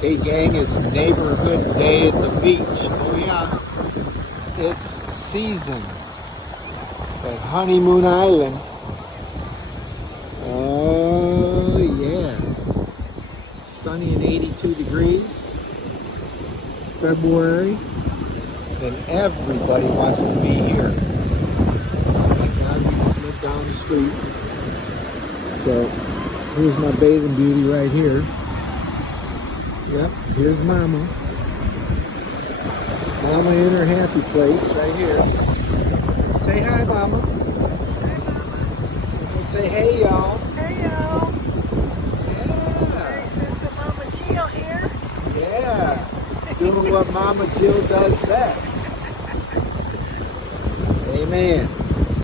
Hey gang, it's neighborhood day at the beach. Oh yeah, it's season at Honeymoon Island. Oh yeah, sunny and 82 degrees, February, and everybody wants to be here. Thank God we just live down the street. So here's my bathing beauty right here. Yep, here's Mama. Mama in her happy place right here. Say hi, Mama. Say hey, y'all. Hey, y'all. Yeah. Hey, Sister Mama Jill here. Yeah. Doing what Mama Jill does best. Amen.